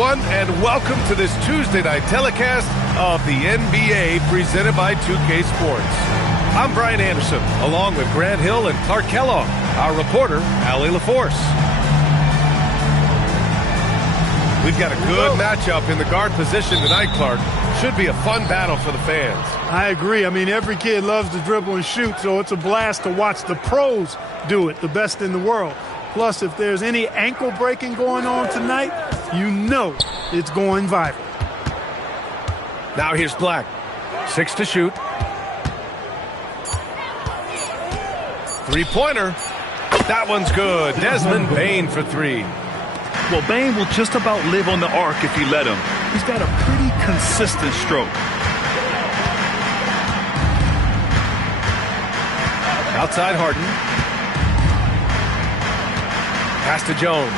everyone, and welcome to this Tuesday night telecast of the NBA presented by 2K Sports. I'm Brian Anderson, along with Grant Hill and Clark Kellogg, our reporter, Allie LaForce. We've got a good matchup in the guard position tonight, Clark. Should be a fun battle for the fans. I agree. I mean, every kid loves to dribble and shoot, so it's a blast to watch the pros do it, the best in the world. Plus, if there's any ankle breaking going on tonight, you know it's going viral. Now here's Black. 6 to shoot. Three-pointer. That one's good. Desmond Bane for 3. Well, Bane will just about live on the arc if you let him. He's got a pretty consistent stroke. Outside Harden. Pass to Jones.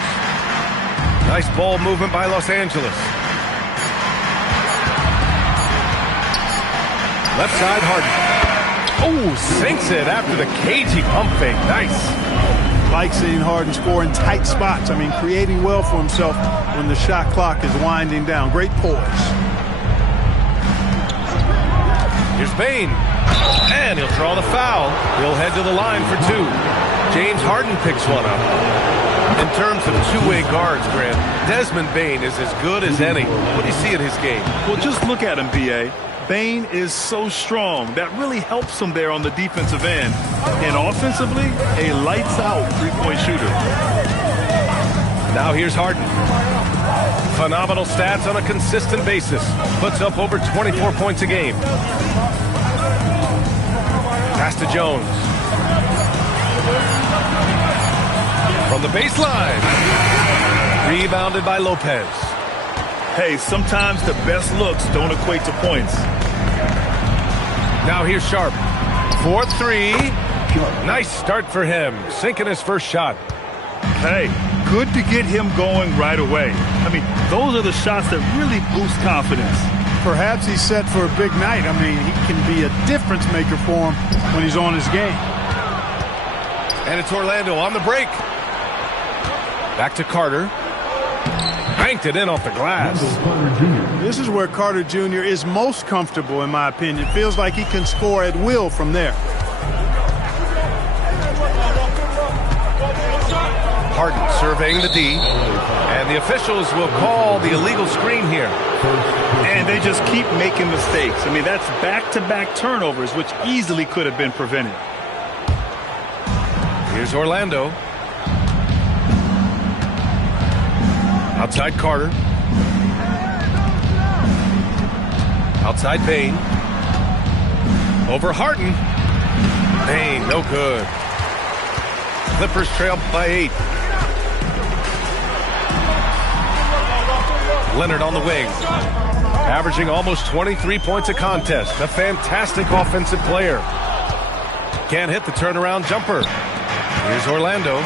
Nice ball movement by Los Angeles. Left side Harden. Oh, sinks it after the cagey pump fake. Nice. Like seeing Harden score in tight spots. I mean, creating well for himself when the shot clock is winding down. Great poise. Here's Bane. And he'll draw the foul. He'll head to the line for 2. James Harden picks one up. In terms of two-way guards, Grant, Desmond Bane is as good as any. What do you see in his game? Well, just look at him, B.A. Bane is so strong. That really helps him there on the defensive end. And offensively, a lights-out three-point shooter. Now here's Harden. Phenomenal stats on a consistent basis. Puts up over 24 points a game. Pass to Jones. From the baseline. Rebounded by Lopez. Hey, sometimes the best looks don't equate to points. Now here's Sharp. 4-3. Nice start for him. Sinking his first shot. Hey, good to get him going right away. I mean, those are the shots that really boost confidence. Perhaps he's set for a big night. I mean, he can be a difference maker for him when he's on his game. And it's Orlando on the break. Back to Carter. Banked it in off the glass. This is where Carter Jr. is most comfortable, in my opinion. Feels like he can score at will from there. Harden surveying the D. And the officials will call the illegal screen here. And they just keep making mistakes. I mean, that's back-to-back turnovers, which easily could have been prevented. Here's Orlando. Outside Carter. Outside Bane. Over Harden. Bane, no good. Clippers trail by 8. Leonard on the wing. Averaging almost 23 points a contest. A fantastic offensive player. Can't hit the turnaround jumper. Here's Orlando.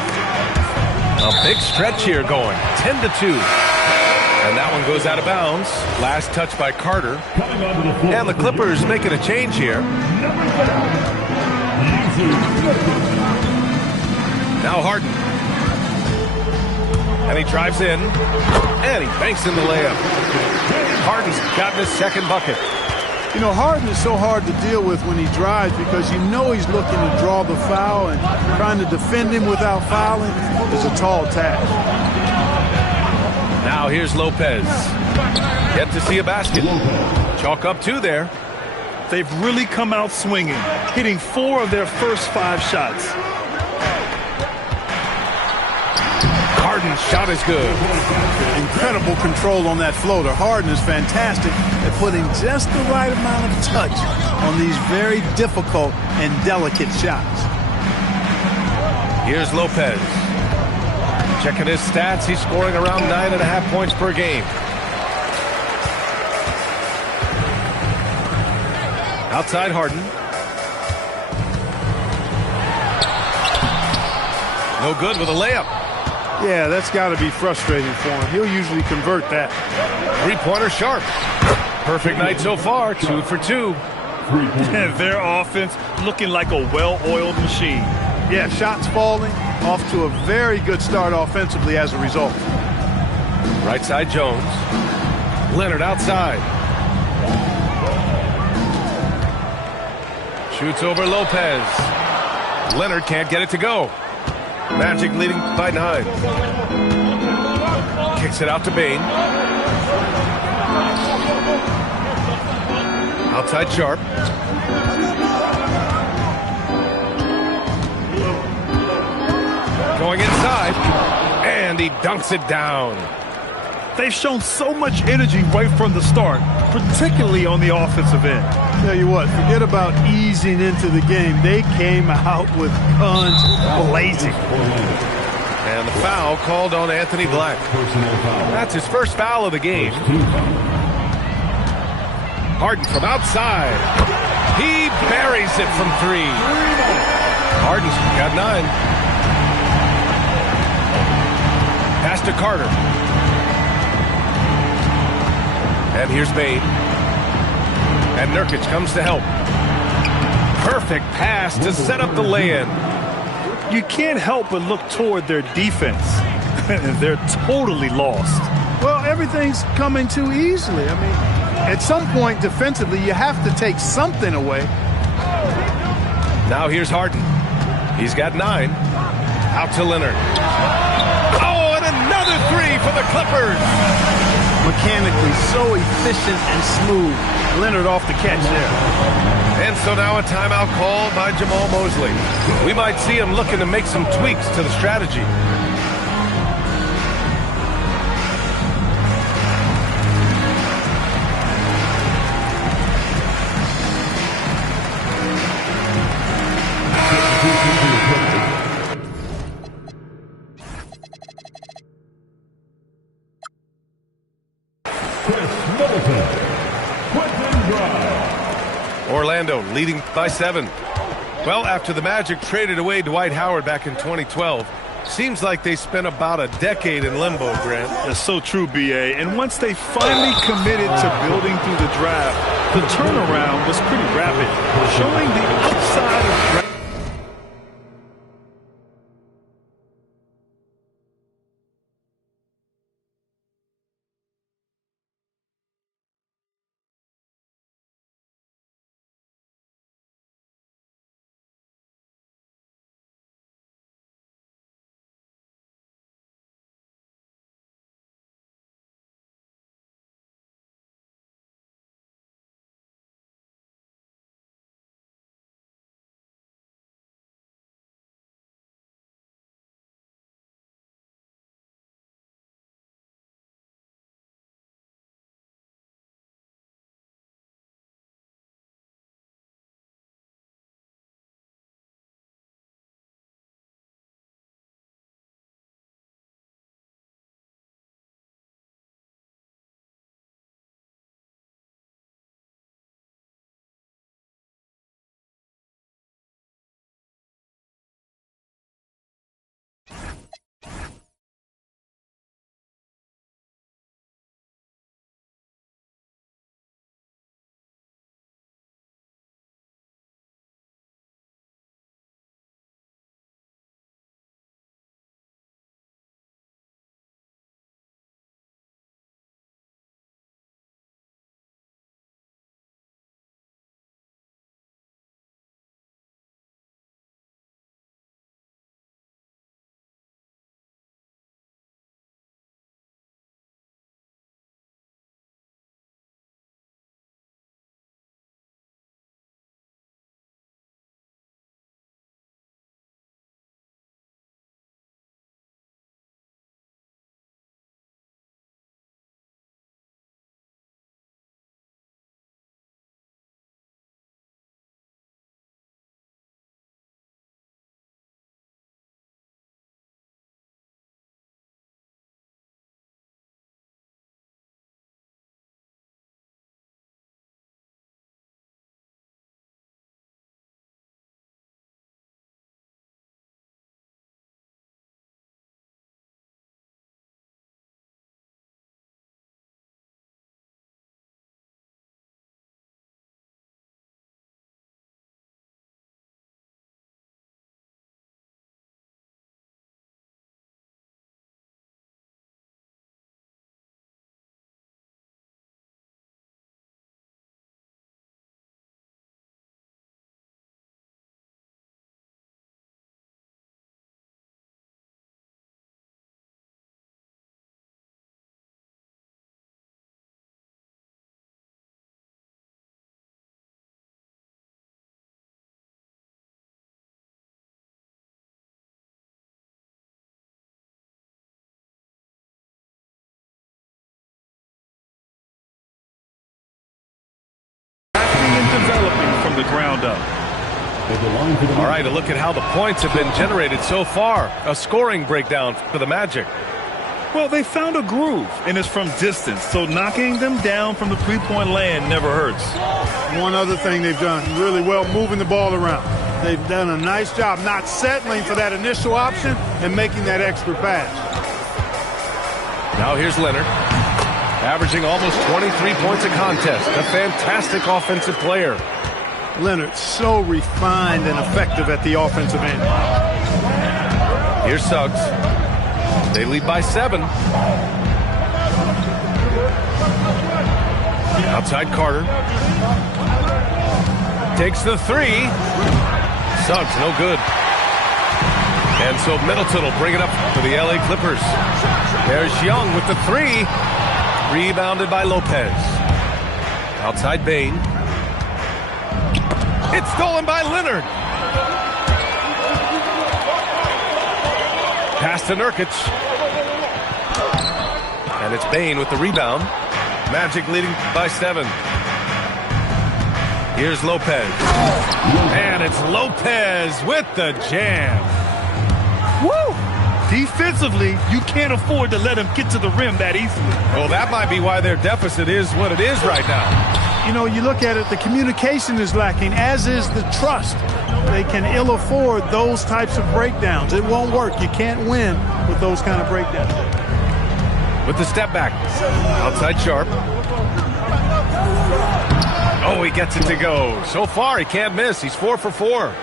A big stretch here going. 10-2. And that one goes out of bounds. Last touch by Carter. And the Clippers making a change here. Now Harden. And he drives in. And he banks in the layup. Harden's gotten his second bucket. You know, Harden is so hard to deal with when he drives because you know he's looking to draw the foul, and trying to defend him without fouling is a tall task. Now here's Lopez. Yet to see a basket. Chalk up 2 there. They've really come out swinging, hitting 4 of their first 5 shots. Harden's shot is good. Incredible control on that floater. Harden is fantastic at putting just the right amount of touch on these very difficult and delicate shots. Here's Lopez. Checking his stats, he's scoring around 9.5 points per game. Outside Harden. No good with a layup. Yeah, that's got to be frustrating for him. He'll usually convert that. Three-pointer Sharp. Perfect night so far, 2 for 2. Their offense looking like a well-oiled machine. Yeah, shots falling, off to a very good start offensively as a result. Right side Jones. Leonard outside. Shoots over Lopez. Leonard can't get it to go. Magic leading by 9. Kicks it out to Bane. Outside Sharp. Going inside. And he dunks it down. They've shown so much energy right from the start, particularly on the offensive end. Tell you what, forget about easing into the game. They came out with guns blazing. And the foul called on Anthony Black. That's his first foul of the game. Harden from outside. He buries it from 3. Harden's got 9. Pass to Carter. And here's Bane. And Nurkic comes to help. Perfect pass to set up the lay-in. You can't help but look toward their defense. They're totally lost. Well, everything's coming too easily. I mean, at some point defensively, you have to take something away. Now here's Harden. He's got 9. Out to Leonard. Oh, and another 3 for the Clippers. Mechanically so efficient and smooth. Leonard off the catch there. And so now a timeout called by Jamal Mosley. We might see him looking to make some tweaks to the strategy. Orlando leading by 7. Well, after the Magic traded away Dwight Howard back in 2012, seems like they spent about a decade in limbo, Grant. That's so true, B.A. And once they finally committed to building through the draft, the turnaround was pretty rapid, showing the upside of the ground up. All right, a look at how the points have been generated so far. A scoring breakdown for the Magic. Well, they found a groove, and it's from distance, so knocking them down from the three-point land never hurts. One other thing they've done really well, moving the ball around. They've done a nice job not settling for that initial option and making that extra pass. Now here's Leonard, averaging almost 23 points a contest. A fantastic offensive player. Leonard, so refined and effective at the offensive end. Here's Suggs. They lead by 7. Outside Carter. Takes the 3. Suggs, no good. And so Middleton will bring it up for the LA Clippers. There's Young with the 3. Rebounded by Lopez. Outside Bane. It's stolen by Leonard. Pass to Nurkic. And it's Bane with the rebound. Magic leading by 7. Here's Lopez. And it's Lopez with the jam. Woo! Defensively, you can't afford to let him get to the rim that easily. Well, that might be why their deficit is what it is right now. You know, you look at it, the communication is lacking, as is the trust. They can ill afford those types of breakdowns. It won't work. You can't win with those kind of breakdowns. With the step back. Outside Sharp. Oh, he gets it to go. So far, he can't miss. He's 4 for 4.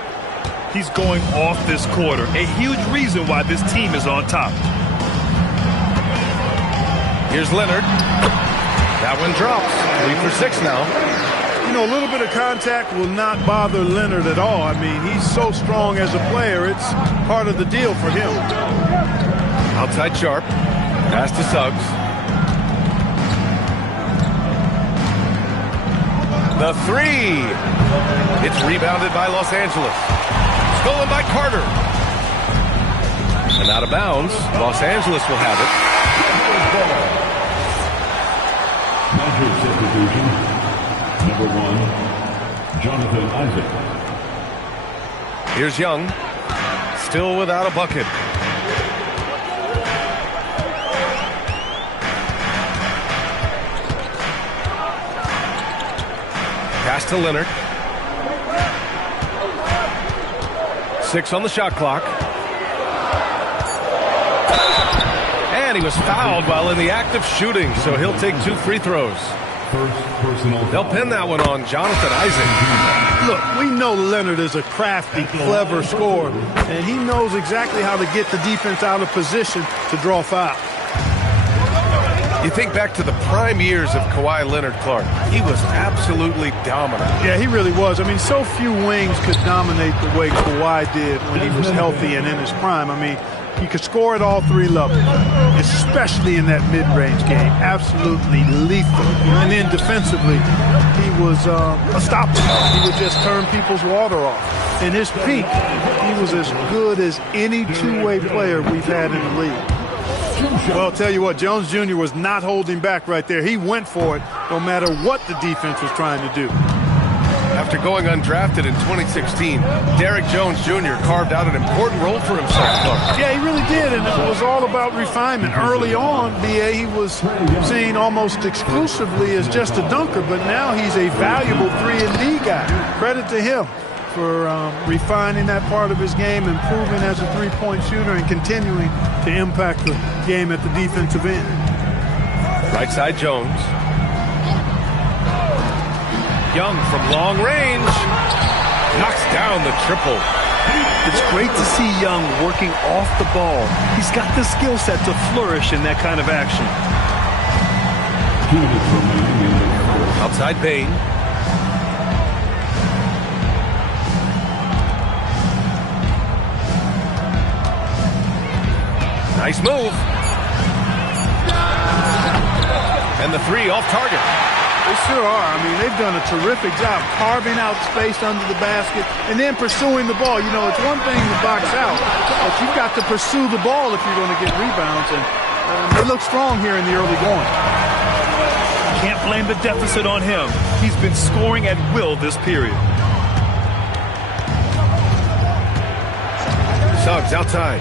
He's going off this quarter. A huge reason why this team is on top. Here's Leonard. That one drops. 3 for 6 now. You know, a little bit of contact will not bother Leonard at all. I mean, he's so strong as a player. It's part of the deal for him. Outside Sharp. Pass to Suggs. The 3. It's rebounded by Los Angeles. Stolen by Carter. And out of bounds. Los Angeles will have it. Magic substitution. Number 1, Jonathan Isaac. Here's Young. Still without a bucket. Pass to Leonard. 6 on the shot clock. And he was fouled while in the act of shooting, so he'll take 2 free throws. They'll pin that one on Jonathan Isaac. Look, we know Leonard is a crafty, clever scorer, and he knows exactly how to get the defense out of position to draw fouls. You think back to the prime years of Kawhi Leonard, Clark. He was absolutely dominant. Yeah, he really was. I mean, so few wings could dominate the way Kawhi did when he was healthy and in his prime. I mean, he could score at all 3 levels, especially in that mid-range game. Absolutely lethal. And then defensively, he was unstoppable. He would just turn people's water off. In his peak, he was as good as any two-way player we've had in the league. Well, I'll tell you what, Jones Jr. was not holding back right there. He went for it no matter what the defense was trying to do. After going undrafted in 2016, Derrick Jones Jr. carved out an important role for himself, Clark. Yeah, he really did, and it was all about refinement. Early on, B.A., he was seen almost exclusively as just a dunker, but now he's a valuable 3-and-D guy. Credit to him for refining that part of his game, improving as a three-point shooter, and continuing to impact the game at the defensive end. Right side Jones. Young from long range. Knocks down the triple. It's great to see Young working off the ball. He's got the skill set to flourish in that kind of action. Outside Bane. Nice move. And the 3 off target. They sure are. I mean, they've done a terrific job carving out space under the basket and then pursuing the ball. You know, it's one thing to box out, but you've got to pursue the ball if you're going to get rebounds, and they look strong here in the early going. Can't blame the deficit on him. He's been scoring at will this period. Suggs outside.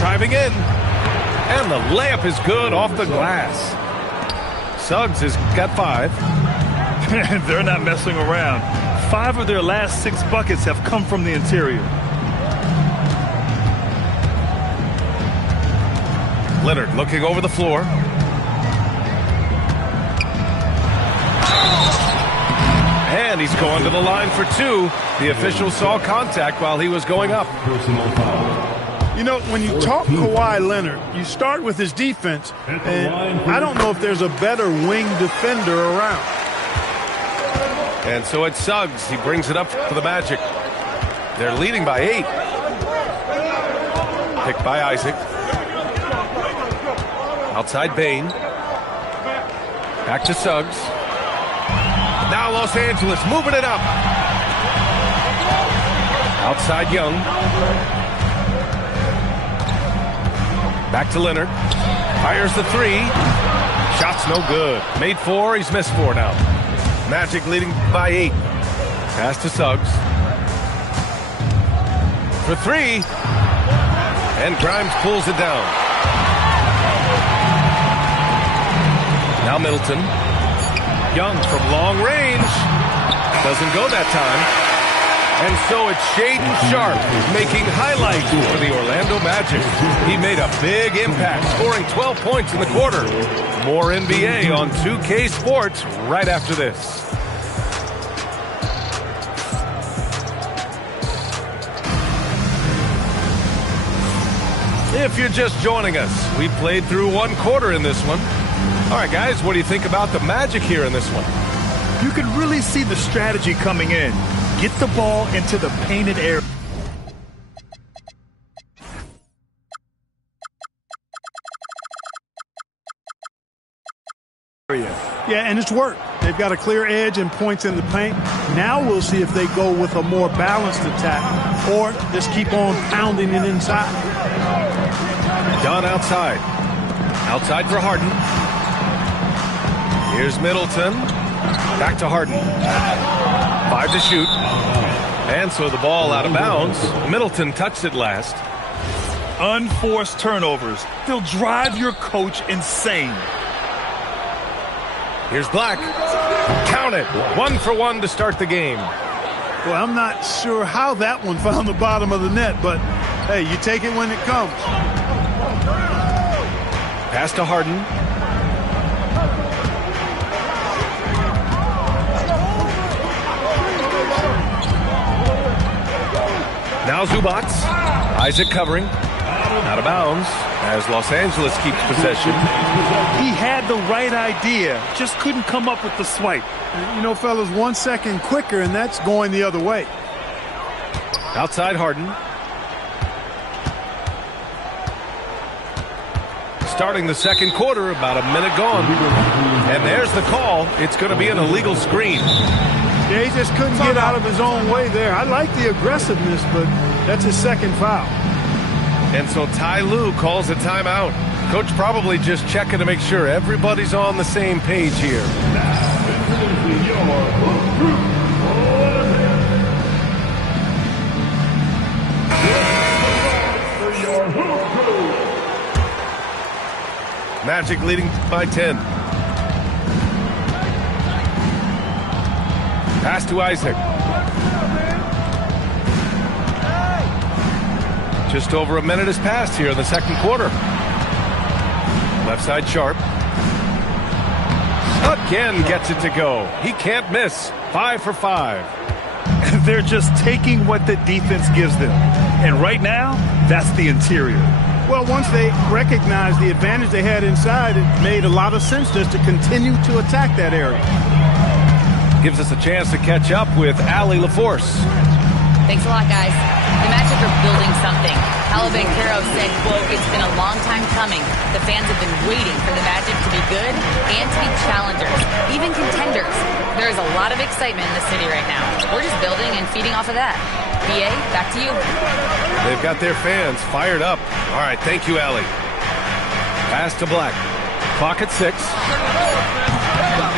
Driving in. And the layup is good off the glass. Suggs has got 5. They're not messing around. 5 of their last 6 buckets have come from the interior. Leonard looking over the floor. And he's going to the line for 2. The official saw contact while he was going up. Personal foul. You know, when you talk Kawhi Leonard, you start with his defense, and I don't know if there's a better wing defender around. And so it's Suggs. He brings it up for the Magic. They're leading by 8. Picked by Isaac. Outside Bane. Back to Suggs. Now Los Angeles moving it up. Outside Young. Back to Leonard. Fires the 3. Shot's no good. Made 4. He's missed 4 now. Magic leading by 8. Pass to Suggs. For 3. And Grimes pulls it down. Now Middleton. Young from long range. Doesn't go that time. And so it's Shaedon Sharpe making highlights for the Orlando Magic. He made a big impact, scoring 12 points in the quarter. More NBA on 2K Sports right after this. If you're just joining us, we played through 1 quarter in this one. All right, guys, what do you think about the Magic here in this one? You can really see the strategy coming in. Get the ball into the painted area. Yeah, and it's worked. They've got a clear edge and points in the paint. Now we'll see if they go with a more balanced attack or just keep on pounding it inside. Dunn outside. Outside for Harden. Here's Middleton. Back to Harden. 5 to shoot. And so the ball out of bounds. Middleton touched it last. Unforced turnovers. They'll drive your coach insane. Here's Black. Count it. 1 for 1 to start the game. Well, I'm not sure how that one found the bottom of the net, but hey, you take it when it comes. Pass to Harden. Now Zubac. Isaac covering. Out of bounds as Los Angeles keeps possession. He had the right idea, just couldn't come up with the swipe. You know, fellas, 1 second quicker, and that's going the other way. Outside Harden. Starting the second quarter, about a minute gone. And there's the call. It's going to be an illegal screen. Yeah, he just couldn't get out of his own way there. I like the aggressiveness, but that's his second foul. And so Ty Lue calls a timeout. Coach probably just checking to make sure everybody's on the same page here. Magic leading by 10. Pass to Isaac. Just over a minute has passed here in the second quarter. Left side Sharpe. Again gets it to go. He can't miss. 5 for 5. They're just taking what the defense gives them. And right now, that's the interior. Well, once they recognized the advantage they had inside, it made a lot of sense just to continue to attack that area. Gives us a chance to catch up with Allie LaForce. Thanks a lot, guys. The Magic are building something. Paolo Banchero said, quote, "It's been a long time coming. The fans have been waiting for the Magic to be good and to be challengers, even contenders. There is a lot of excitement in the city right now. We're just building and feeding off of that." BA, back to you. They've got their fans fired up. All right, thank you, Allie. Pass to Black. Clock at 6.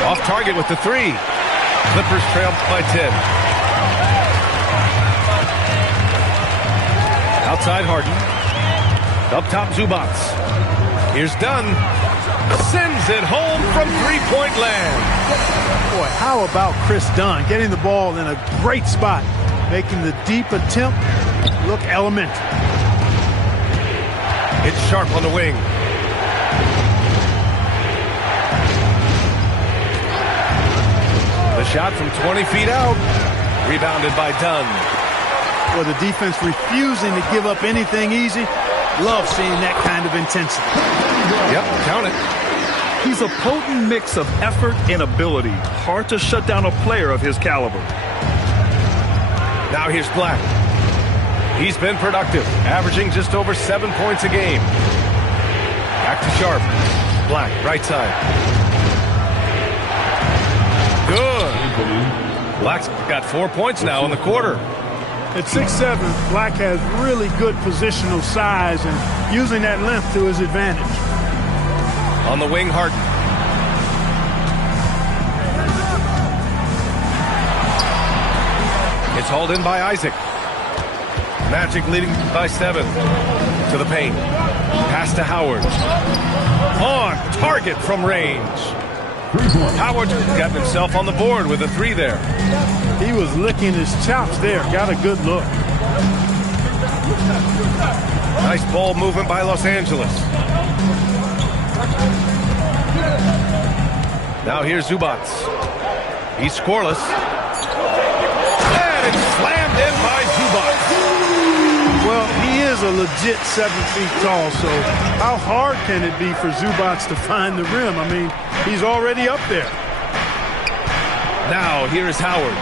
Off target with the 3. Clippers trail by 10. Outside Harden. Up top Zubats. Here's Dunn. Sends it home from three-point land. Boy, how about Chris Dunn getting the ball in a great spot, making the deep attempt look elementary. It's Sharp on the wing. The shot from 20 feet out. Rebounded by Dunn. Well, the defense refusing to give up anything easy. Love seeing that kind of intensity. Yep, count it. He's a potent mix of effort and ability. Hard to shut down a player of his caliber. Now here's Black. He's been productive, averaging just over 7 points a game. Back to Sharp. Black, right side. Good. Black's got 4 points now in the quarter. At 6'7", Black has really good positional size and using that length to his advantage. On the wing, Harden. It's hauled in by Isaac. Magic leading by 7 to the paint. Pass to Howard. On target from range. Howard got himself on the board with a 3 there. He was licking his chops there. Got a good look. Nice ball movement by Los Angeles. Now here's Zubats. He's scoreless. And it's slammed in by Zubats. Well, he is a legit 7 feet tall, so how hard can it be for Zubats to find the rim? I mean, he's already up there. Now here's Howard.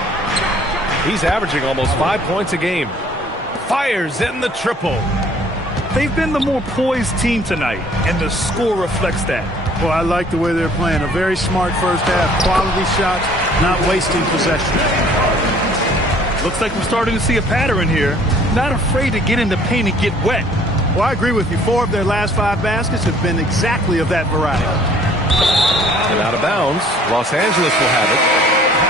He's averaging almost 5 points a game. Fires in the triple. They've been the more poised team tonight, and the score reflects that. Well, I like the way they're playing. A very smart first half. Quality shots, not wasting possession. Looks like we're starting to see a pattern here. Not afraid to get in the paint and get wet. Well, I agree with you. 4 of their last 5 baskets have been exactly of that variety. And out of bounds, Los Angeles will have it.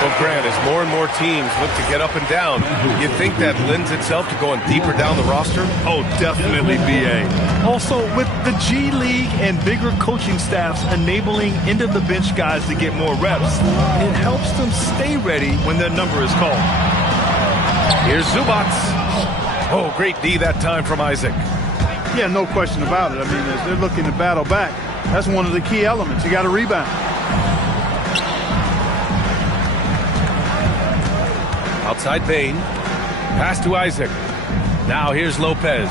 Well, Grant, as more and more teams look to get up and down, you think that lends itself to going deeper down the roster? Oh, definitely, BA. Also, with the G League and bigger coaching staffs enabling end-of-the-bench guys to get more reps, it helps them stay ready when their number is called. Here's Zubats. Oh, great D that time from Isaac. Yeah, no question about it. I mean, as they're looking to battle back, that's one of the key elements. You got to rebound. Outside Bain. Pass to Isaac. Now here's Lopez.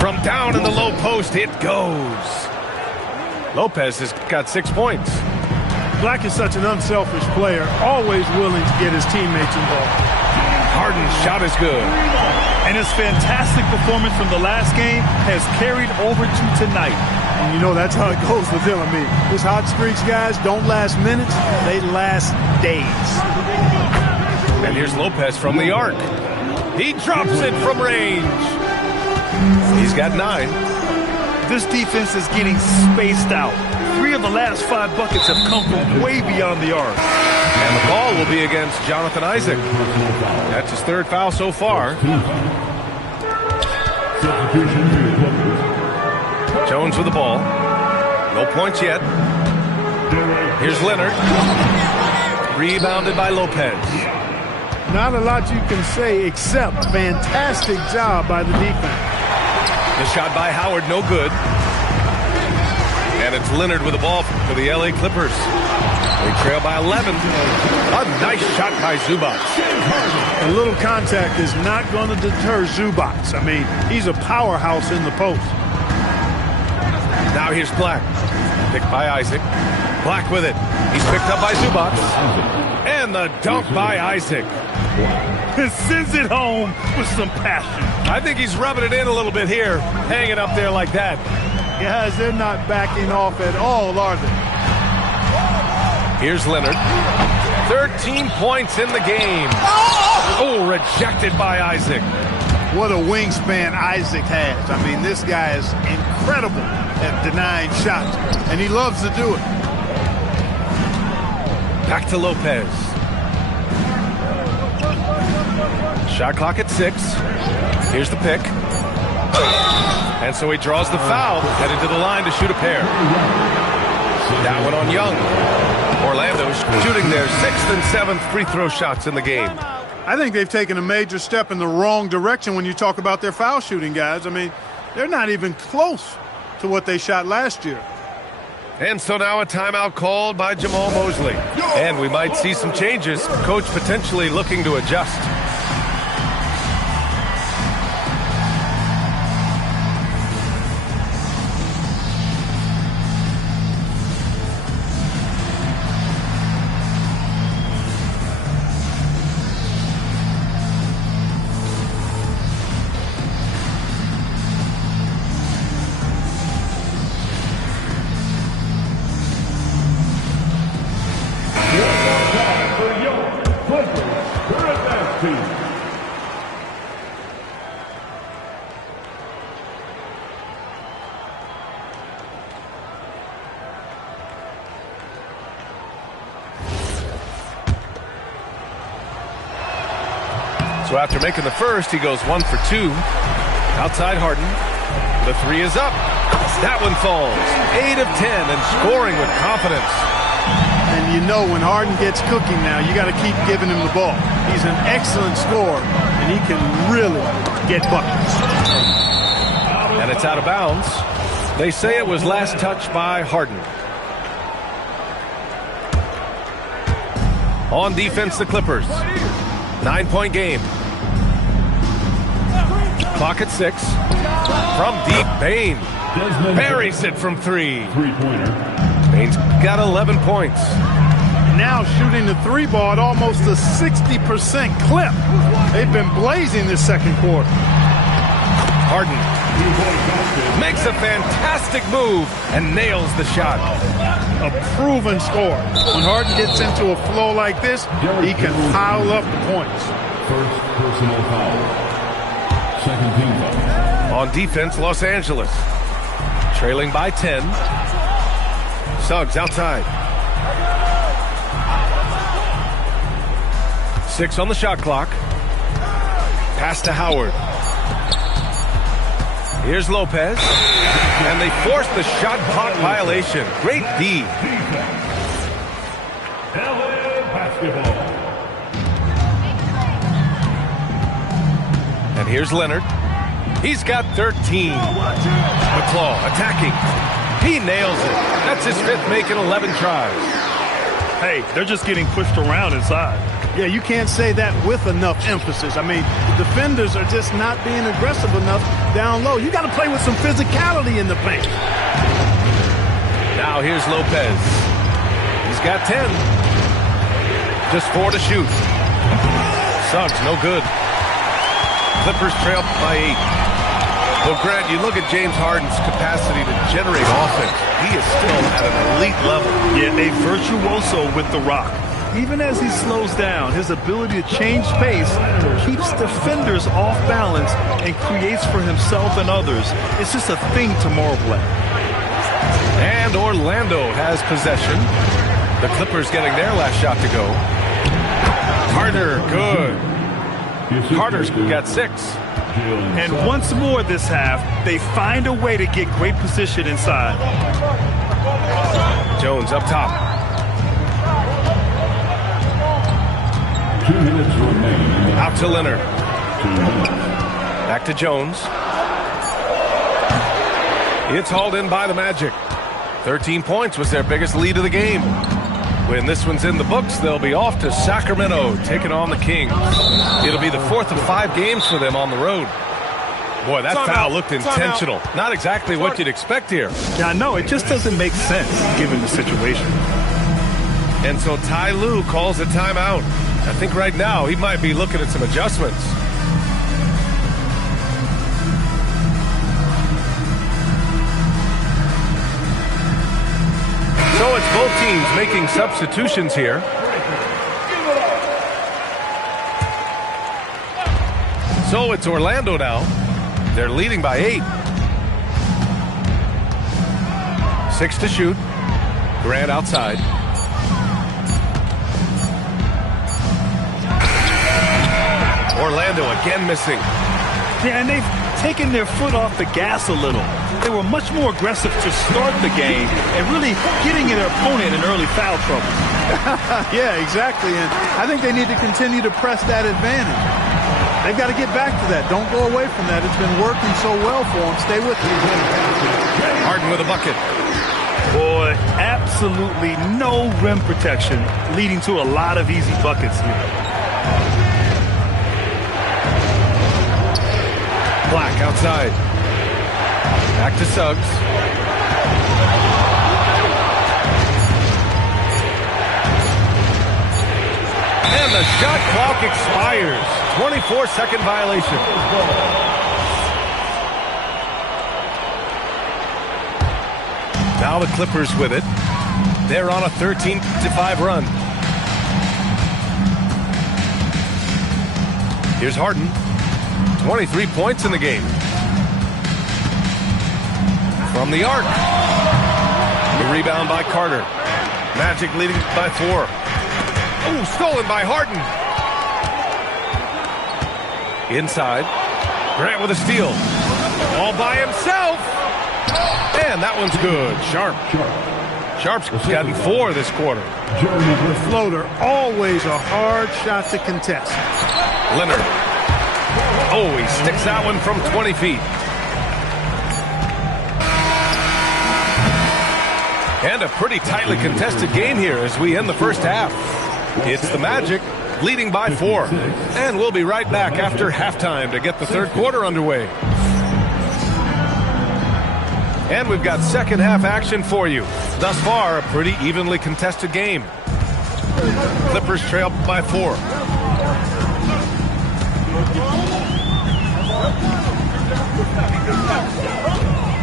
From down in the low post, it goes. Lopez has got 6 points. Black is such an unselfish player, always willing to get his teammates involved. Harden's shot is good. And his fantastic performance from the last game has carried over to tonight. And you know that's how it goes with him. I mean, his hot streaks, guys, don't last minutes. They last days. And here's Lopez from the arc. He drops it from range. He's got 9. This defense is getting spaced out. 3 of the last 5 buckets have come from way beyond the arc. And the ball will be against Jonathan Isaac. That's his 3rd foul so far. Jones with the ball. No points yet. Here's Leonard. Rebounded by Lopez. Not a lot you can say except fantastic job by the defense. The shot by Howard, no good. And it's Leonard with the ball for the LA Clippers. They trail by 11. A nice shot by Zubats. A little contact is not going to deter Zubats. I mean, he's a powerhouse in the post. Now here's Black. Picked by Isaac. Black with it. He's picked up by Zubats. And the dunk by Isaac. Sends it home with some passion. I think he's rubbing it in a little bit here. Hanging up there like that. Guys, they're not backing off at all, are they? Here's Leonard. 13 points in the game. Oh, rejected by Isaac. What a wingspan Isaac has. I mean, this guy is incredible at denying shots, and he loves to do it. Back to Lopez. Shot clock at 6. Here's the pick. And so he draws the foul, headed to the line to shoot a pair. That one on Young. Orlando shooting their 6th and 7th free throw shots in the game. I think they've taken a major step in the wrong direction when you talk about their foul shooting, guys. I mean, they're not even close to what they shot last year. And so now a timeout called by Jamal Mosley. And we might see some changes. Coach potentially looking to adjust. So after making the first, he goes 1 for 2. Outside Harden. The 3 is up. That one falls. 8 of 10 and scoring with confidence. And you know when Harden gets cooking now, you got to keep giving him the ball. He's an excellent scorer, and he can really get buckets. And it's out of bounds. They say it was last touched by Harden. On defense, the Clippers. 9-point game. Clock at 6. From deep, Bain buries it from 3. Bain's got 11 points. Now shooting the 3 ball at almost a 60% clip. They've been blazing this second quarter. Harden makes a fantastic move and nails the shot. A proven scorer. When Harden gets into a flow like this, he can pile up the points. First personal foul. Second team foul. On defense, Los Angeles. Trailing by 10. Suggs outside. 6 on the shot clock. Pass to Howard. Here's Lopez. And they force the shot clock violation. Great D. Basketball. And here's Leonard. He's got 13. McClaw attacking. He nails it. That's his 5th make in 11 tries. Hey, they're just getting pushed around inside. Yeah, you can't say that with enough emphasis. I mean, the defenders are just not being aggressive enough down low. You got to play with some physicality in the paint. Now here's Lopez. He's got 10. Just 4 to shoot. Suggs, no good. Clippers trail by 8. Well, Grant, you look at James Harden's capacity to generate offense. He is still at an elite level. Yeah, a virtuoso with the rock. Even as he slows down, his ability to change pace keeps defenders off balance and creates for himself and others. It's just a thing to play. And Orlando has possession. The Clippers getting their last shot to go. Carter, good. Carter's got 6. And once more this half, they find a way to get great position inside. Jones up top. 2 minutes remaining. Out to Leonard. 2 minutes. Back to Jones. It's hauled in by the Magic. 13 points was their biggest lead of the game. When this one's in the books, they'll be off to Sacramento, taking on the Kings. It'll be the 4th of 5 games for them on the road. Boy, that foul looked intentional. Not exactly what you'd expect here. Yeah, I know. It just doesn't make sense given the situation. And so Ty Lue calls a timeout. I think right now he might be looking at some adjustments. So it's both teams making substitutions here. So it's Orlando now. They're leading by 8. 6 to shoot. Grant outside. Orlando Orlando again missing. Yeah, and they've taken their foot off the gas a little. They were much more aggressive to start the game and really getting their opponent in early foul trouble. Yeah, exactly. And I think they need to continue to press that advantage. They've got to get back to that. Don't go away from that. It's been working so well for them. Stay with it. Harden with a bucket. Boy, absolutely no rim protection, leading to a lot of easy buckets here. Black outside. Back to Suggs. And the shot clock expires. 24-second violation. Now the Clippers with it. They're on a 13-5 run. Here's Harden. 23 points in the game. From the arc. The rebound by Carter. Magic leading by 4. Oh, stolen by Harden. Inside. Grant with a steal. All by himself. And that one's good. Sharp's gotten 4 this quarter. The floater, always a hard shot to contest. Leonard. Oh, he sticks that one from 20 feet. And a pretty tightly contested game here as we end the first half. It's the Magic leading by 4. And we'll be right back after halftime to get the third quarter underway. And we've got second half action for you. Thus far, a pretty evenly contested game. Clippers trail by 4.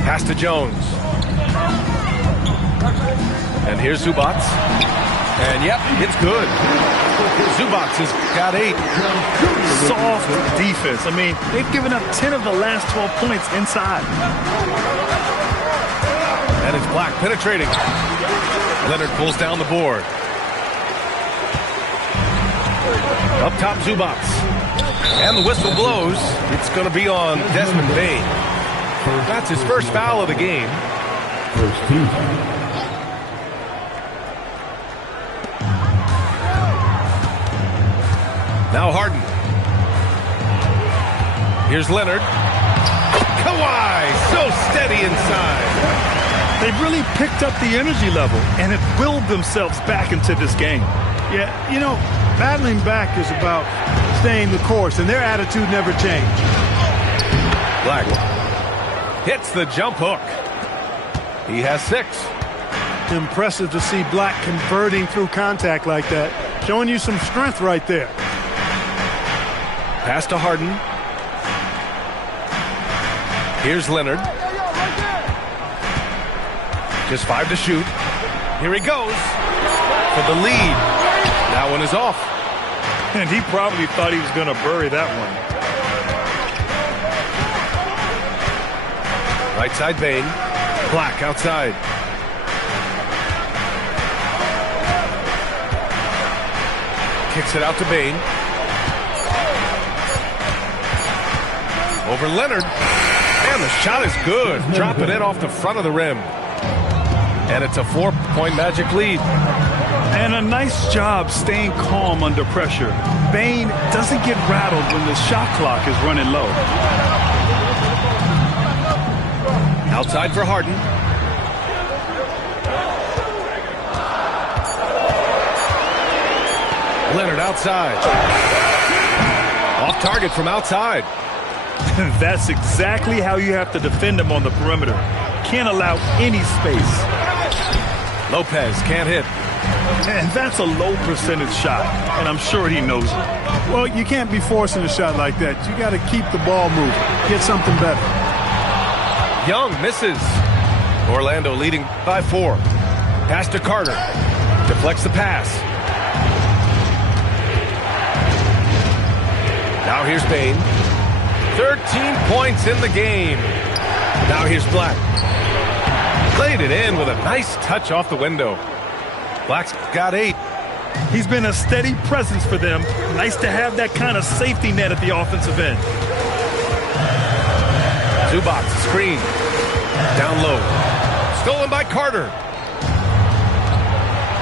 Pass to Jones. And here's Zubac. And yep, it's good. Zubac has got 8. Soft defense. I mean, they've given up 10 of the last 12 points inside. And it's Black penetrating. Leonard pulls down the board. Up top, Zubac. And the whistle blows. It's going to be on Desmond Bane. That's his first foul of the game. First team. Now Harden. Here's Leonard. Kawhi, so steady inside. They've really picked up the energy level and have willed themselves back into this game. Yeah, you know, battling back is about staying the course, and their attitude never changed. Black hits the jump hook. He has 6. Impressive to see Black converting through contact like that. Showing you some strength right there. Pass to Harden. Here's Leonard. Just 5 to shoot. Here he goes for the lead. That one is off. And he probably thought he was going to bury that one. Right side Bane. Black outside. Kicks it out to Bane. Over Leonard. And the shot is good. Dropping it off the front of the rim. And it's a 4-point Magic lead. And a nice job staying calm under pressure. Bane doesn't get rattled when the shot clock is running low. Outside for Harden. Leonard outside. Off target from outside. That's exactly how you have to defend him on the perimeter. Can't allow any space. Lopez can't hit. And that's a low percentage shot, and I'm sure he knows it. Well, you can't be forcing a shot like that. You got to keep the ball moving. Get something better. Young misses. Orlando leading by 4. Pass to Carter. Deflects the pass. Now here's Bane. 13 points in the game. Now here's Black. Laid it in with a nice touch off the window. Black's got 8. He's been a steady presence for them. Nice to have that kind of safety net at the offensive end. Zubac, screen. Down low. Stolen by Carter.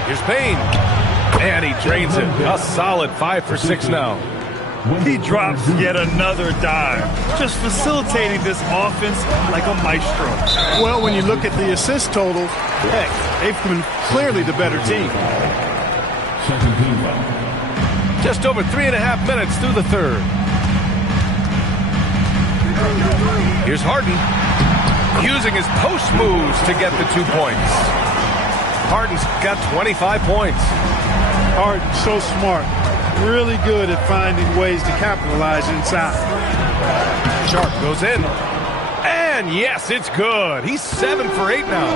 Here's Payne. And he drains it. A solid 5 for 6 now. He drops yet another dive, just facilitating this offense like a maestro. Well, when you look at the assist total, heck, they've been clearly the better team. Second team foul. Just over 3.5 minutes through the third. Here's Harden. Using his post moves to get the 2 points. Harden's got 25 points. Harden, so smart. Really good at finding ways to capitalize inside. Sharp goes in. And yes, it's good. He's 7 for 8 now.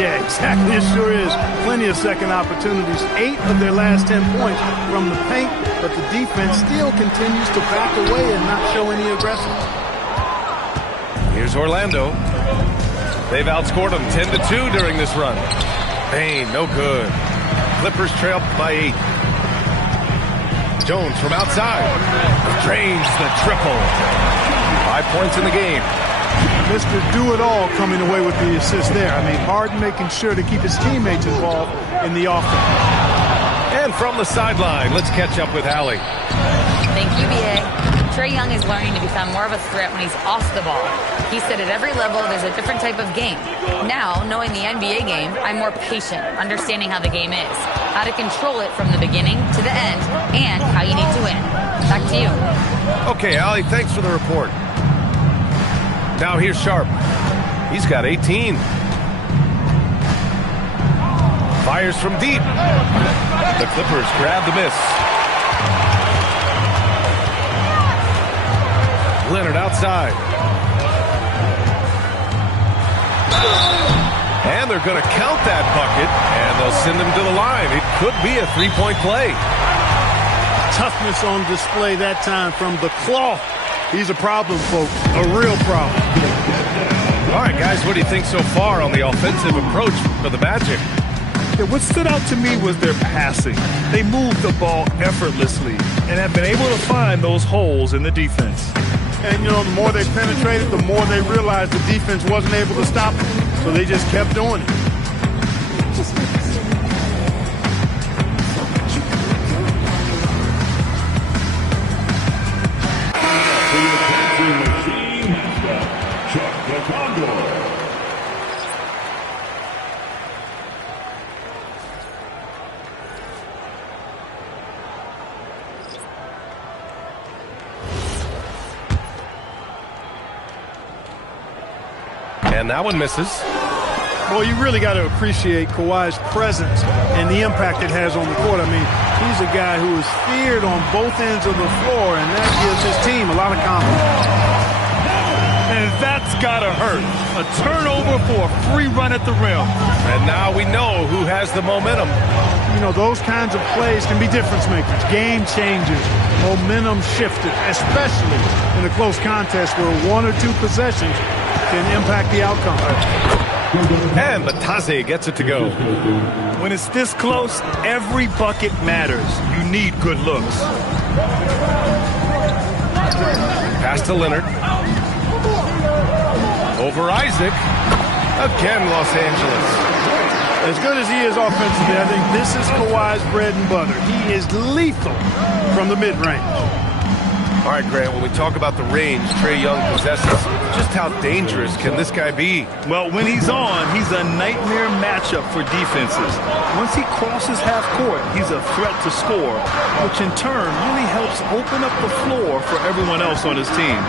Yeah, exactly. It sure is. Plenty of second opportunities. 8 of their last 10 points from the paint, but the defense still continues to back away and not show any aggression. Here's Orlando. They've outscored them 10-2 during this run. Payne, no good. Clippers trail by 8. Jones from outside. Drains the triple. 5 points in the game. Mr. Do-It-All coming away with the assist there. I mean, Harden making sure to keep his teammates involved in the offense. And from the sideline, let's catch up with Allie. Thank you, BA. Trae Young is learning to become more of a threat when he's off the ball. He said at every level there's a different type of game. Now, knowing the NBA game, I'm more patient, understanding how the game is, how to control it from the beginning to the end, and how you need to win. Back to you. Okay, Allie, thanks for the report. Now here's Sharp. He's got 18. Fires from deep. The Clippers grab the miss. Leonard outside. And they're going to count that bucket, and they'll send him to the line. It could be a three-point play. Toughness on display that time from the claw. He's a problem, folks. A real problem. All right, guys, what do you think so far on the offensive approach for the Magic? Yeah, what stood out to me was their passing. They moved the ball effortlessly and have been able to find those holes in the defense. And, you know, the more they penetrated, the more they realized the defense wasn't able to stop it. So they just kept doing it. And that one misses. Well, you really got to appreciate Kawhi's presence and the impact it has on the court. I mean, he's a guy who is feared on both ends of the floor, and that gives his team a lot of confidence. And that's got to hurt. A turnover for a free run at the rim. And now we know who has the momentum. You know, those kinds of plays can be difference makers, game changers, momentum shifters, especially in a close contest where 1 or 2 possessions can impact the outcome. And Batase gets it to go. When it's this close, every bucket matters. You need good looks. Pass to Leonard. Over Isaac. Again, Los Angeles. As good as he is offensively, I think this is Kawhi's bread and butter. He is lethal from the mid-range. All right, Grant, when we talk about the range Trae Young possesses, just how dangerous can this guy be? Well, when he's on, he's a nightmare matchup for defenses. Once he crosses half court, he's a threat to score, which in turn really helps open up the floor for everyone else on his team.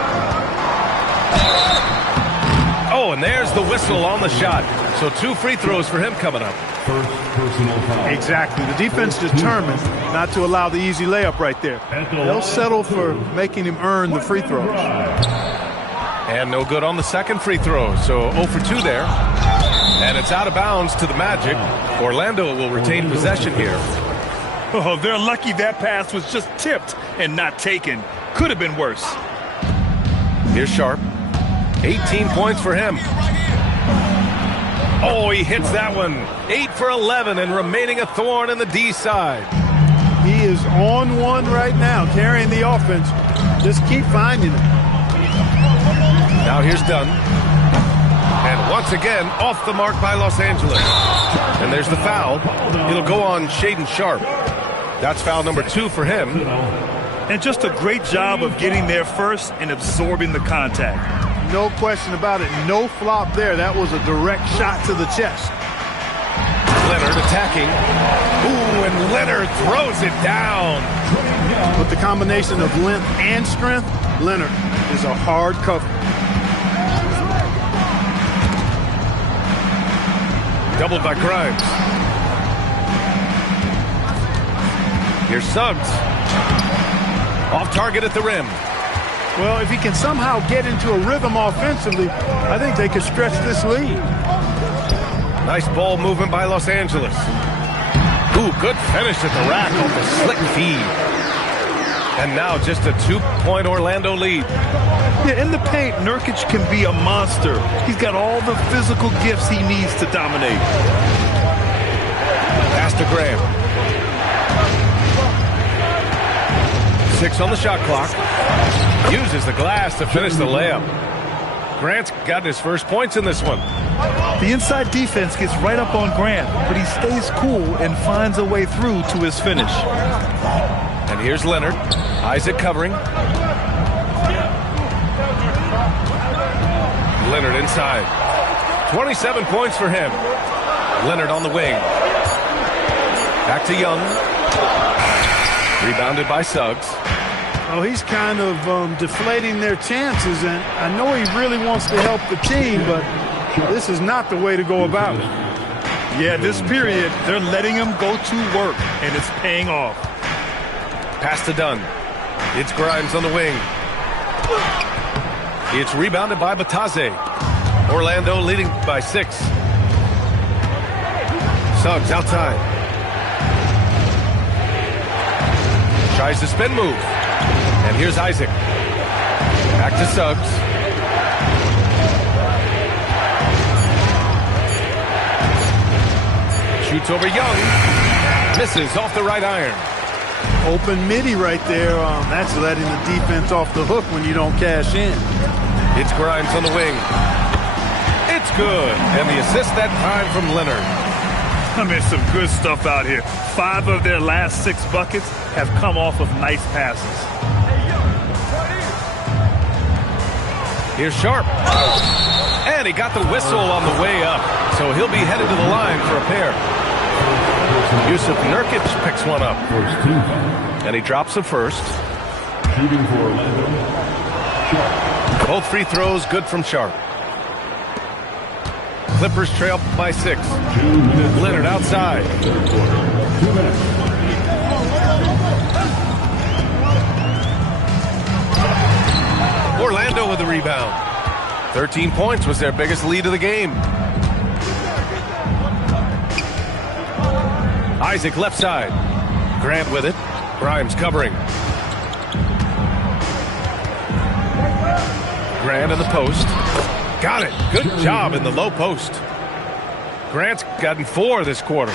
Oh, and there's the whistle on the shot. So 2 free throws for him coming up. First personal foul. Exactly. The defense determined not to allow the easy layup right there. They'll settle for making him earn the free throws. And no good on the second free throw. So 0 for 2 there. And it's out of bounds to the Magic. Orlando will retain possession here. Oh, they're lucky that pass was just tipped and not taken. Could have been worse. Here's Sharp. 18 points for him. Oh, he hits that one. 8 for 11 and remaining a thorn in the D side. He is on one right now, carrying the offense. Just keep finding him. Now here's Dunn. And once again, off the mark by Los Angeles. And there's the foul. It'll go on Shaedon Sharpe. That's foul number 2 for him. And just a great job of getting there first and absorbing the contact. No question about it. No flop there. That was a direct shot to the chest. Leonard attacking. Ooh, and Leonard throws it down. With the combination of length and strength, Leonard is a hard cover. Doubled by Grimes. Here's Suggs. Off target at the rim. Well, if he can somehow get into a rhythm offensively, I think they could stretch this lead. Nice ball movement by Los Angeles. Ooh, good finish at the rack off the slick feed. And now just a 2-point Orlando lead. Yeah, in the paint, Nurkic can be a monster. He's got all the physical gifts he needs to dominate. Pass to Graham. 6 on the shot clock. Uses the glass to finish the layup. Grant's got his first points in this one. The inside defense gets right up on Grant, but he stays cool and finds a way through to his finish. And here's Leonard. Isaac covering. Leonard inside. 27 points for him. Leonard on the wing. Back to Young. Rebounded by Suggs. Oh, he's kind of deflating their chances, and I know he really wants to help the team, but this is not the way to go about it. Yeah, this period, they're letting him go to work, and it's paying off. Pass to Dunn. It's Grimes on the wing. It's rebounded by Batase. Orlando leading by 6. Suggs outside. Tries the spin move. And here's Isaac. Back to Suggs. Shoots over Young. Misses off the right iron. Open midi right there. That's letting the defense off the hook when you don't cash in. It's Grimes on the wing. It's good. And the assist that time from Leonard. I mean, some good stuff out here. 5 of their last 6 buckets have come off of nice passes. Here's Sharpe. And he got the whistle on the way up. So he'll be headed to the line for a pair. Yusuf Nurkic picks one up. And he drops the first. Shooting for Orlando. Both free throws good from Sharpe. Clippers trail by 6. Leonard outside. 2 minutes. Orlando with the rebound. 13 points was their biggest lead of the game. Isaac left side. Grant with it. Grimes covering. Grant in the post. Got it. Good job in the low post. Grant's gotten 4 this quarter.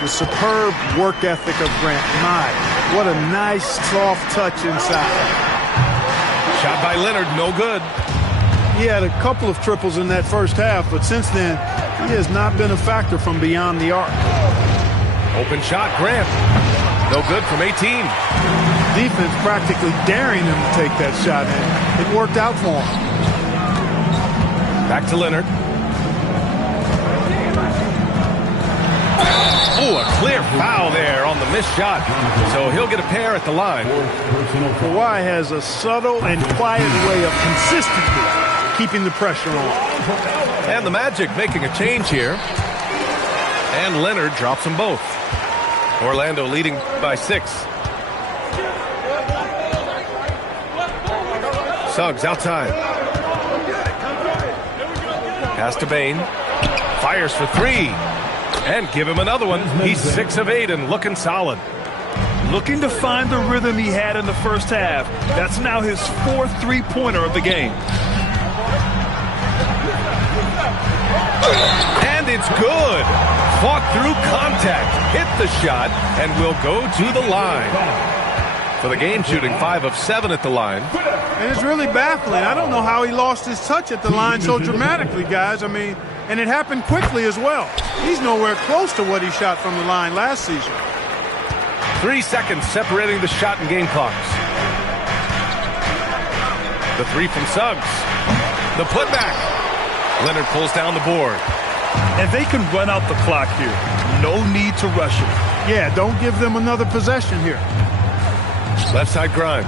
The superb work ethic of Grant. My, what a nice soft touch inside. Shot by Leonard, no good. He had a couple of triples in that first half, but since then, he has not been a factor from beyond the arc. Open shot, Grant. No good from 18. Defense practically daring him to take that shot, and it worked out for him. Back to Leonard. Oh, a clear foul there on the missed shot. So he'll get a pair at the line. Kawhi has a subtle and quiet way of consistently keeping the pressure on. And the Magic making a change here. And Leonard drops them both. Orlando leading by 6. Suggs outside. Pass to Bane. Fires for 3. And give him another one. He's 6 of 8 and looking solid. Looking to find the rhythm he had in the first half. That's now his 4th 3-pointer of the game. And it's good. Fought through contact, hit the shot, and will go to the line. For the game, shooting 5 of 7 at the line. And it's really baffling. I don't know how he lost his touch at the line so dramatically, guys. I mean, and it happened quickly as well. He's nowhere close to what he shot from the line last season. 3 seconds separating the shot and game clocks. The three from Suggs. The putback. Leonard pulls down the board. And they can run out the clock here. No need to rush it. Yeah, don't give them another possession here. Left side Grimes.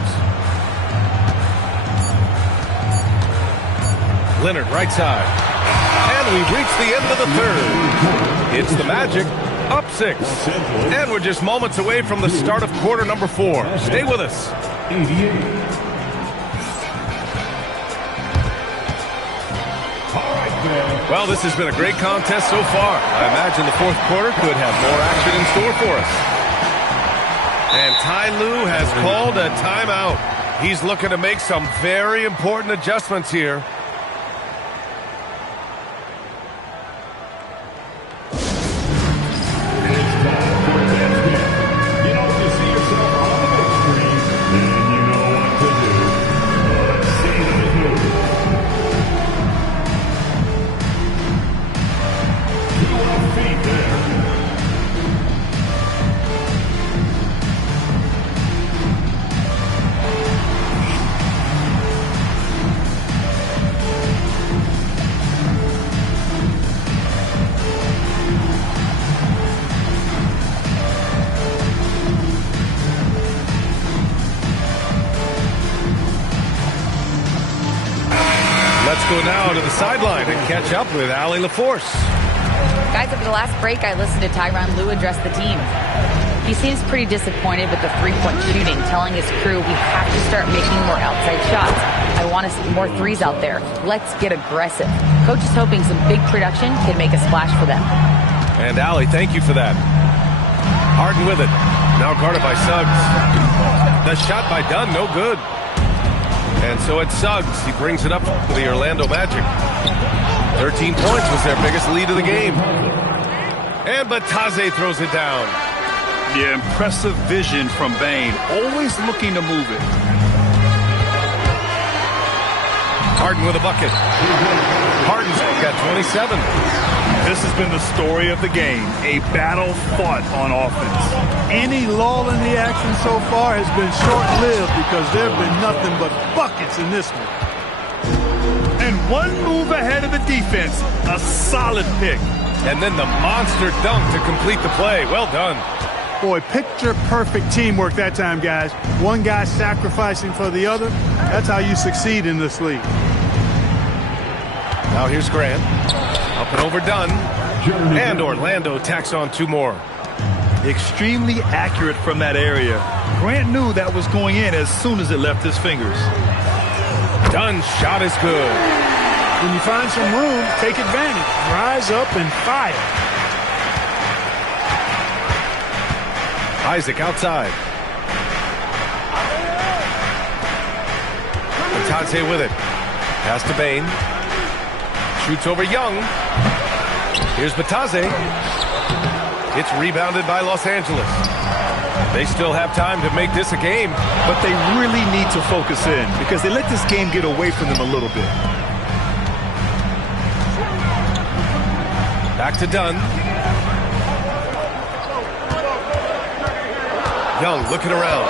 Leonard right side. And we've reached the end of the third. It's the Magic up 6. And we're just moments away from the start of quarter number 4. Stay with us. 88. Well, this has been a great contest so far. I imagine the fourth quarter could have more action in store for us. And Ty Lue has called a timeout. He's looking to make some very important adjustments here. Let's go now to the sideline and catch up with Allie LaForce. Guys, after the last break, I listened to Tyronn Lue address the team. He seems pretty disappointed with the three-point shooting, telling his crew we have to start making more outside shots. I want to see more threes out there. Let's get aggressive. Coach is hoping some big production can make a splash for them. And Allie, thank you for that. Harden with it. Now guarded by Suggs. The shot by Dunn, no good. And so it's Suggs. He brings it up for the Orlando Magic. 13 points was their biggest lead of the game. And Batase throws it down. Yeah, impressive vision from Bane. Always looking to move it. Harden with a bucket. Harden's got 27. This has been the story of the game. A battle fought on offense. Any lull in the action so far has been short-lived because there have been nothing but buckets in this one. And one move ahead of the defense. A solid pick. And then the monster dunk to complete the play. Well done. Boy, picture-perfect teamwork that time, guys. One guy sacrificing for the other. That's how you succeed in this league. Now here's Grant. Up and over Dunn. And Orlando tacks on 2 more. Extremely accurate from that area. Grant knew that was going in as soon as it left his fingers. Dunn's shot is good. When you find some room, take advantage. Rise up and fire. Isaac outside. Batase with it. Pass to Bane. Shoots over Young. Here's Batase. It's rebounded by Los Angeles. They still have time to make this a game. But they really need to focus in because they let this game get away from them a little bit. Back to Dunn. Young looking around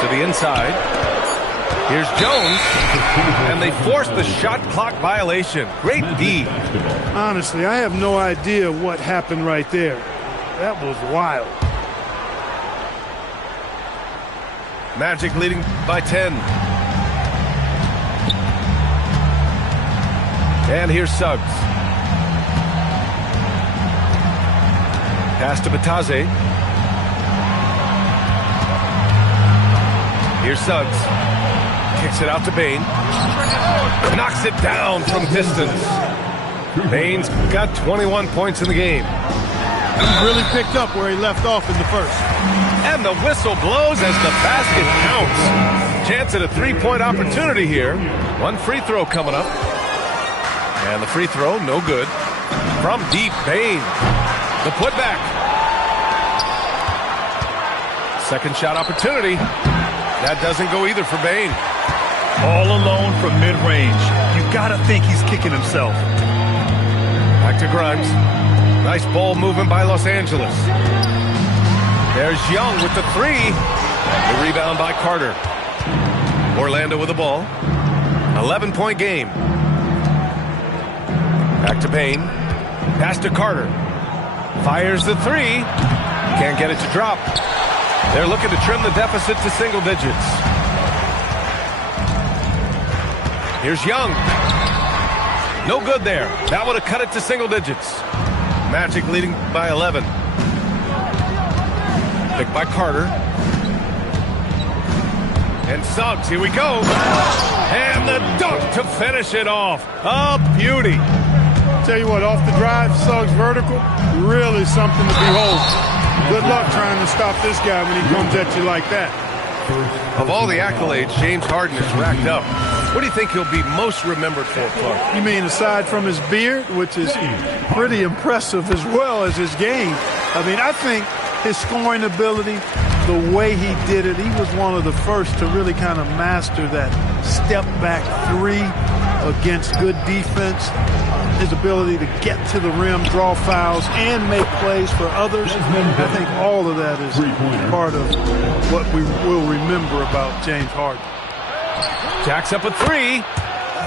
to the inside. Here's Jones, and they force the shot clock violation. Great D. Honestly, I have no idea what happened right there. That was wild. Magic leading by 10. And here's Suggs. Pass to Batase. Here's Suggs. Kicks it out to Bane. Knocks it down from distance. Bane's got 21 points in the game. He really picked up where he left off in the first. And the whistle blows as the basket counts. Chance at a three-point opportunity here. One free throw coming up. And the free throw, no good. From deep, Bane. The putback. Second shot opportunity. That doesn't go either for Bane. All alone from mid-range. You gotta think he's kicking himself. Back to Grimes. Nice ball movement by Los Angeles. There's Young with the three. The rebound by Carter. Orlando with the ball. 11-point game. Back to Bane. Pass to Carter. Fires the three. Can't get it to drop. They're looking to trim the deficit to single digits. Here's Young. No good there. That would have cut it to single digits. Magic leading by 11. Picked by Carter. And Suggs, here we go. And the dunk to finish it off. A beauty. Tell you what, off the drive, Suggs vertical, really something to behold. Good luck trying to stop this guy when he comes at you like that. Of all the accolades James Harden has racked up, what do you think he'll be most remembered for, Clark? You mean aside from his beard, which is pretty impressive, as well as his game? I mean, I think his scoring ability, the way he did it, he was one of the first to really kind of master that step-back three against good defense. His ability to get to the rim, draw fouls, and make plays for others. I think all of that is part of what we will remember about James Harden. Jacks up a three.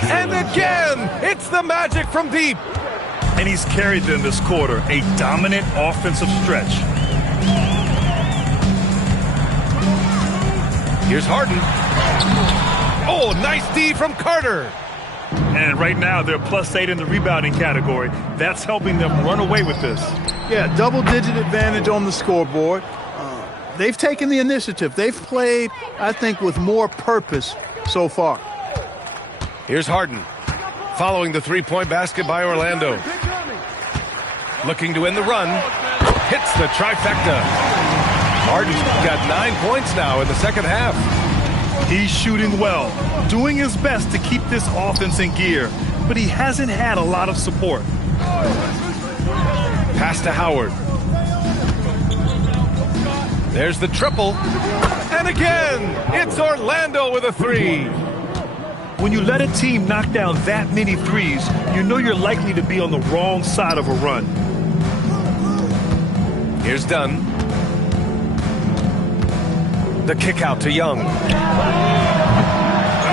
And again, it's the Magic from deep. And he's carried them this quarter, a dominant offensive stretch. Here's Harden. Oh, nice D from Carter. And right now, they're +8 in the rebounding category. That's helping them run away with this. Yeah, double-digit advantage on the scoreboard. They've taken the initiative. They've played, I think, with more purpose so far. Here's Harden. Following the three-point basket by Orlando. Looking to end the run. Hits the trifecta. Harden's got 9 points now in the second half. He's shooting well, doing his best to keep this offense in gear, but he hasn't had a lot of support. Pass to Howard. There's the triple. And again, it's Orlando with a three. When you let a team knock down that many threes, you know you're likely to be on the wrong side of a run. Here's Dunn. The kick out to Young.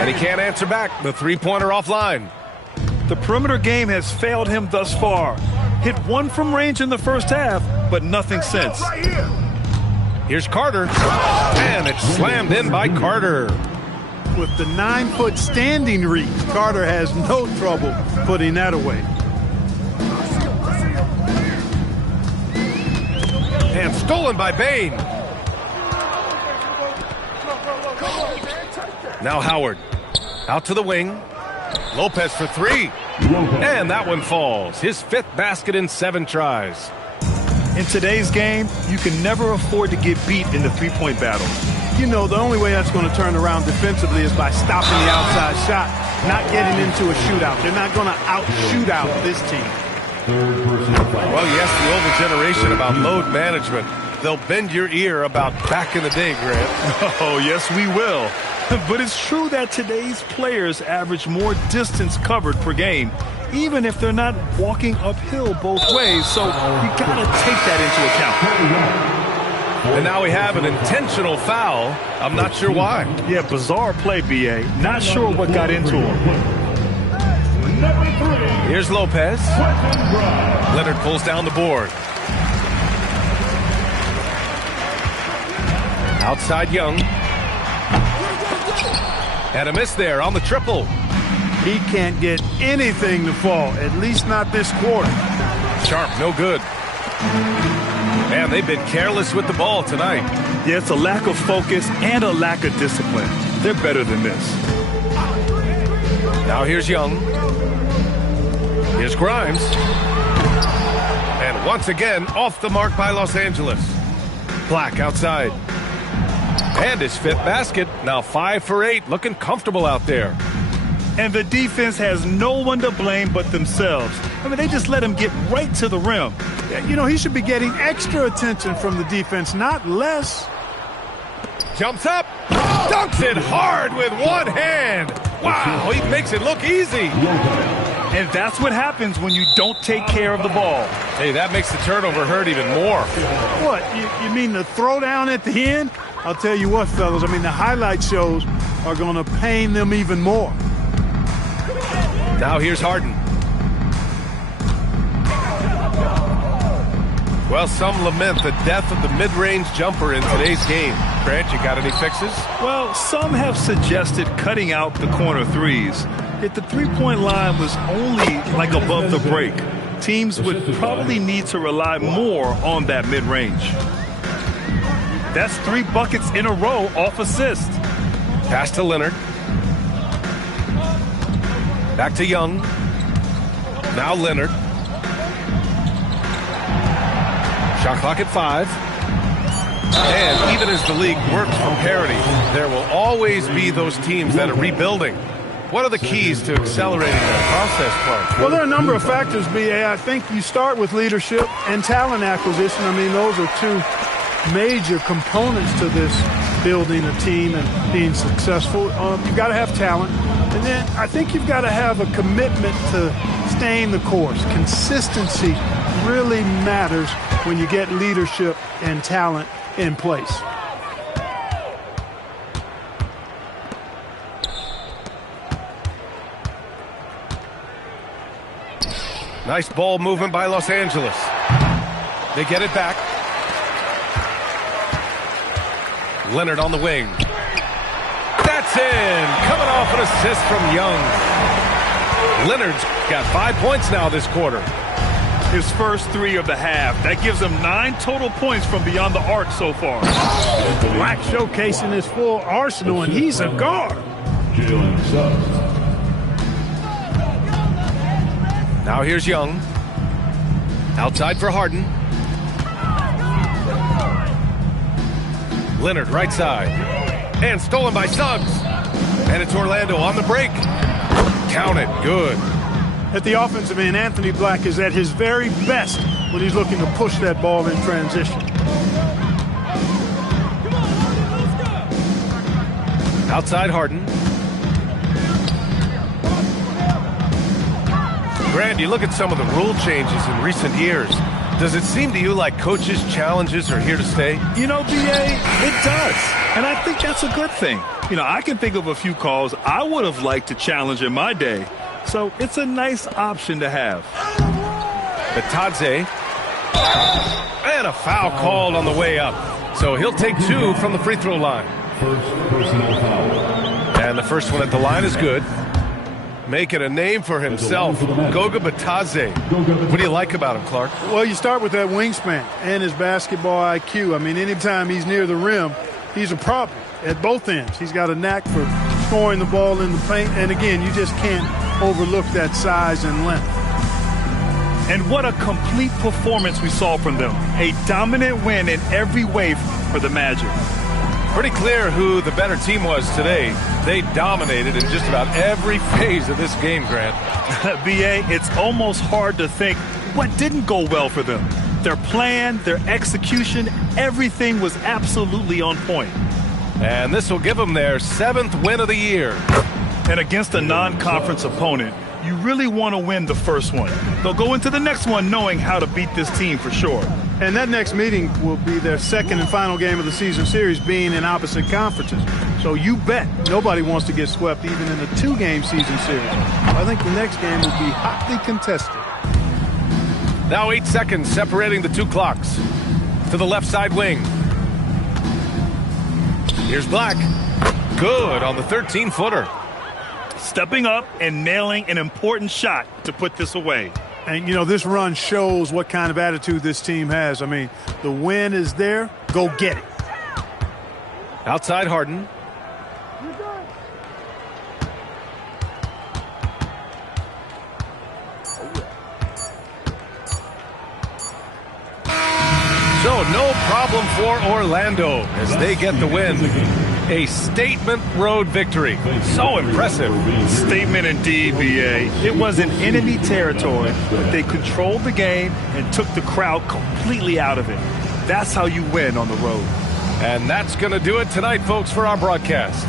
And he can't answer back. The three-pointer offline. The perimeter game has failed him thus far. Hit one from range in the first half, but nothing since. Here's Carter. And it's slammed in by Carter. With the 9-foot standing reach, Carter has no trouble putting that away. And stolen by Bane. Now Howard. Out to the wing. Lopez for three. And that one falls. His 5th basket in 7 tries. In today's game, you can never afford to get beat in the three-point battle. You know, the only way that's going to turn around defensively is by stopping the outside shot, not getting into a shootout. They're not going to out-shoot out this team. Well, you ask the older generation about load management. They'll bend your ear about back in the day, Grant. Oh, yes, we will. But it's true that today's players average more distance covered per game, even if they're not walking uphill both ways. So you got to take that into account. And now we have an intentional foul. I'm not sure why. Yeah, bizarre play, B.A. Not sure what got into him. Here's Lopez. Leonard pulls down the board. Outside Young. And a miss there on the triple. He can't get anything to fall, at least not this quarter. Sharp, no good. Man, they've been careless with the ball tonight. Yeah, it's a lack of focus and a lack of discipline. They're better than this. Now here's Young. Here's Grimes. And once again, off the mark by Los Angeles. Black outside. And his 5th basket. Now 5 for 8. Looking comfortable out there. And the defense has no one to blame but themselves. I mean, they just let him get right to the rim. You know, he should be getting extra attention from the defense, not less. Jumps up, dunks it hard with one hand. Wow, he makes it look easy. And that's what happens when you don't take care of the ball. Hey, that makes the turnover hurt even more. What, you mean the throwdown at the end? I'll tell you what, fellas, I mean, the highlight shows are going to pain them even more. Now here's Harden. Well, some lament the death of the mid-range jumper in today's game. Grant, you got any fixes? Well, some have suggested cutting out the corner threes. If the three-point line was only like above the break, teams would probably need to rely more on that mid-range. That's 3 buckets in a row off assist. Pass to Leonard. Back to Young. Now Leonard. Shot clock at 5. And even as the league works from parity, there will always be those teams that are rebuilding. What are the keys to accelerating that process, Clark? Well, there are a number of factors, B.A. I think you start with leadership and talent acquisition. I mean, those are 2 major components to this building a team and being successful. You've got to have talent. And then I think you've got to have a commitment to staying the course. Consistency really matters when you get leadership and talent in place. Nice ball movement by Los Angeles. They get it back. Leonard on the wing. That's in. Coming off an assist from Young. Leonard's got 5 points now this quarter. His first 3 of the half. That gives him 9 total points from beyond the arc so far. Black showcasing his full arsenal, and he's a guard. Now here's Young. Outside for Harden. Leonard right side. And stolen by Suggs. And it's Orlando on the break. Count it. Good. At the offensive end, Anthony Black is at his very best when he's looking to push that ball in transition. Outside Harden. Grant, you look at some of the rule changes in recent years. Does it seem to you like coaches' challenges are here to stay? You know, B.A., it does. And I think that's a good thing. You know, I can think of a few calls I would have liked to challenge in my day. So it's a nice option to have. Batadze. And a foul called on the way up. So he'll take 2 from the free throw line. First personal foul. And the first one at the line is good. Making a name for himself, Goga Batadze. What do you like about him, Clark? Well, you start with that wingspan and his basketball IQ. I mean, anytime he's near the rim, he's a problem at both ends. He's got a knack for scoring the ball in the paint. And again, you just can't overlook that size and length. And what a complete performance we saw from them. A dominant win in every way for the Magic. Pretty clear who the better team was today. They dominated in just about every phase of this game, Grant. B.A., it's almost hard to think what didn't go well for them. Their plan, their execution, everything was absolutely on point. And this will give them their 7th win of the year. And against a non-conference opponent, you really want to win the first one. They'll go into the next one knowing how to beat this team for sure. And that next meeting will be their second and final game of the season series, being in opposite conferences. So you bet nobody wants to get swept even in a 2-game season series. I think the next game will be hotly contested. Now 8 seconds separating the 2 clocks. To the left side wing. Here's Black. Good on the 13-footer. Stepping up and nailing an important shot to put this away. And, you know, this run shows what kind of attitude this team has. I mean, the win is there. Go get it. Outside Harden. So no problem for Orlando as they get the win. A statement road victory. So impressive. Statement indeed, BA. It was in enemy territory, but they controlled the game and took the crowd completely out of it. That's how you win on the road. And that's going to do it tonight, folks, for our broadcast.